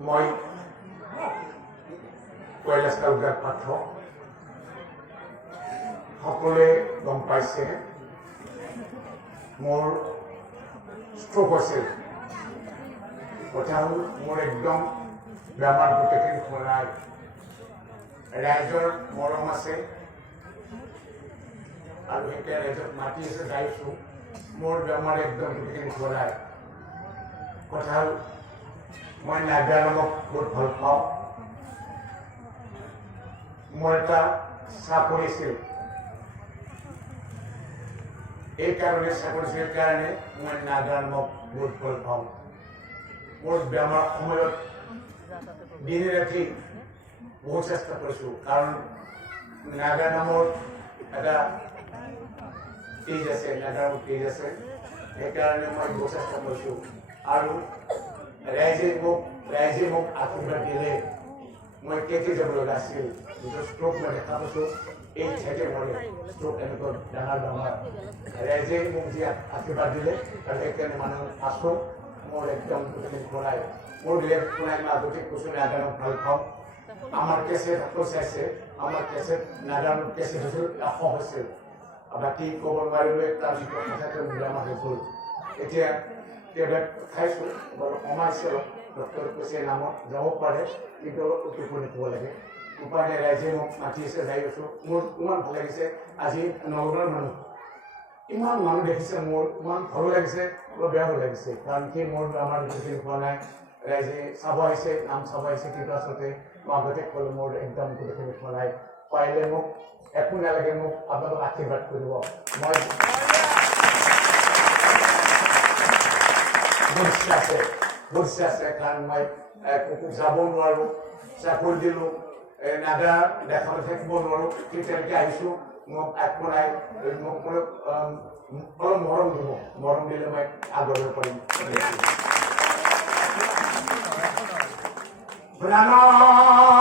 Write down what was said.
মই কৈলাশ তালুকাৰ পাঠক সকলোৱে গম পাইছে মোৰ ষ্ট্ৰোক হৈছিল কথা হ'ল মোৰ একদম বেমাৰ গোটেইখিনি খোলাই ৰাইজৰ মৰম আছে আৰু এতিয়া ৰাইজক মাতি আছে যাইছোঁ মোৰ বেমাৰ একদম গোটেইখিনি খোলাই কথা হ'ল মই নাগাৰামক বহুত ভাল পাওঁ মোৰ এটা চাকৰি আছিল এই কাৰণে চাকৰি আছিল কাৰণে মই নাগাৰামক বহুত ভাল পাওঁ মোৰ বেমাৰ সময়ত দিনে ৰাতি বহুত চেষ্টা কৰিছোঁ কাৰণ নাগাৰামৰ এটা তেজ আছে নাগাৰামৰ তেজ আছে সেইকাৰণে মই বহুত চেষ্টা কৰিছোঁ আৰু ৰাইজে মোক আশীৰ্বাদ দিলে মই কেতিয়া যাব লগা আছিল নিজৰ ষ্ট্ৰোক মই দেখা পাইছোঁ এই ঠাইতে মৰে ষ্ট্ৰোক এনেকুৱা ডাঙৰ বেমাৰ ৰাইজে মোক যি আশীৰ্বাদ দিলে আৰু সেইকাৰণে মানুহ আছোঁ মোৰ একদম গোটেইখিনি খোলাই মোৰ বেলেগ শুনাই মই আগতে কৈছোঁ নাগাৰামক ভাল পাওঁ আমাৰ কেসেট চাইছে আমাৰ কেসেট নাগাৰামত কেসেট হৈছিল 100 হৈছিল বাকী ক'ব নোৱাৰিলোঁ তাৰ ভিতৰত কথাটো বেমাৰ হৈ গ'ল এতিয়া টেবলেট খাইছোঁ বাৰু কমাইছে ডক্টৰে কৈছে নামত যাব পাৰে কিন্তু টোপনি শুব লাগে উপায় নাই ৰাইজে মোক মাতি আছে যাই আছোঁ মোৰ ইমান ভাল লাগিছে আজি নগৰৰ মানুহ ইমান মানুহ দেখিছে মোৰ ইমান ভালো লাগিছে অলপ বেয়াও লাগিছে কাৰণ কি মোৰ আমাৰ গোটেইখিনি হোৱা নাই ৰাইজে চাব আহিছে নাম চাব আহিছে কিন্তু আচলতে মই আগতে ক'লো মোৰ একদম গোটেইখিনি হোৱা নাই পাৰিলে মোক একো নালাগে মোক আপোনালোক আশীৰ্বাদ কৰিব মই বুজছে আছে কাৰণ মই যাব নোৱাৰোঁ চাকৰি দিলোঁ নাগা দেখাব থাকিব নোৱাৰোঁ ঠিক তেনেকৈ আহিছোঁ মোক একো নাই মোক অলপ মৰম দিলে মই আগলৈ পাৰিম